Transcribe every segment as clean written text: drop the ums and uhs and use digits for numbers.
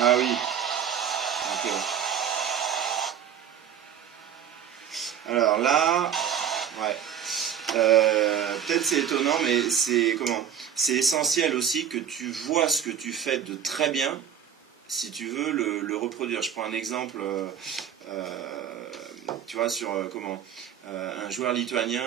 Ah oui, ok. Alors là, ouais. Peut-être c'est étonnant, mais c'est comment? C'est essentiel aussi que tu vois ce que tu fais de très bien, si tu veux le reproduire. Je prends un exemple, tu vois, sur comment un joueur lituanien,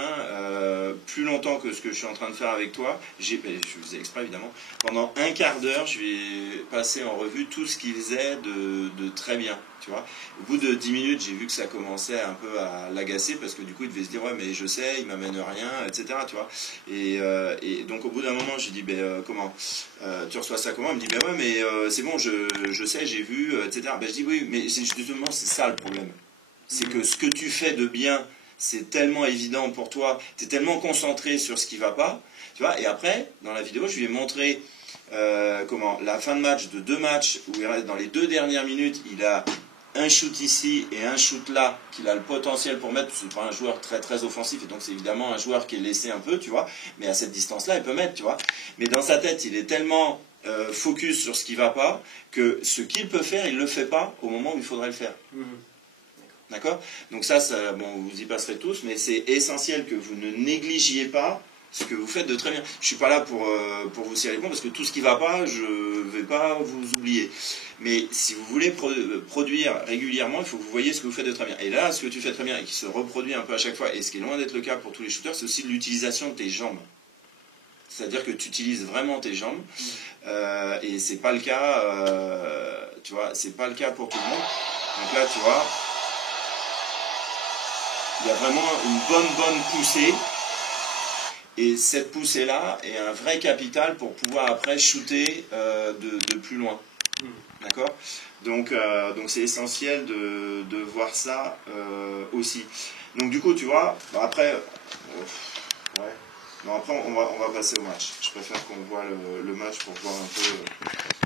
plus longtemps que ce que je suis en train de faire avec toi, je faisais exprès évidemment, pendant un quart d'heure, je vais passer en revue tout ce qu'il faisait de très bien, tu vois. Au bout de 10 minutes, j'ai vu que ça commençait un peu à l'agacer, parce que du coup, il devait se dire, ouais, mais je sais, il m'amène rien, etc., tu vois. Et donc, au bout d'un moment, j'ai dit, ben, comment tu reçois ça comment? Il me dit, ben ouais, mais c'est bon, je sais, j'ai vu, etc. Ben, je dis, oui, mais justement, c'est ça le problème. C'est que ce que tu fais de bien, c'est tellement évident pour toi, tu es tellement concentré sur ce qui va pas, tu vois, et après, dans la vidéo, je lui ai montré comment la fin de match de deux matchs, où dans les deux dernières minutes, il a un shoot ici et un shoot là, qu'il a le potentiel pour mettre, c'est pas un joueur très très offensif, et donc c'est évidemment un joueur qui est laissé un peu, tu vois, mais à cette distance-là, il peut mettre, tu vois, mais dans sa tête, il est tellement focus sur ce qui va pas, que ce qu'il peut faire, il le fait pas au moment où il faudrait le faire. D'accord? Donc ça, bon, vous y passerez tous, mais c'est essentiel que vous ne négligiez pas ce que vous faites de très bien. Je ne suis pas là pour vous serrer les poings, parce que tout ce qui ne va pas, je ne vais pas vous oublier. Mais si vous voulez produire régulièrement, il faut que vous voyez ce que vous faites de très bien. Et là, ce que tu fais très bien et qui se reproduit un peu à chaque fois, et ce qui est loin d'être le cas pour tous les shooters, c'est aussi l'utilisation de tes jambes. C'est-à-dire que tu utilises vraiment tes jambes, et c'est pas le cas, tu vois, c'est pas le cas pour tout le monde. Donc là, tu vois, il y a vraiment une bonne poussée. Et cette poussée-là est un vrai capital pour pouvoir après shooter de plus loin. D'accord? Donc c'est essentiel de voir ça aussi. Donc du coup, tu vois, bah après, ouais. Non, après on va passer au match. Je préfère qu'on voit le match pour voir un peu.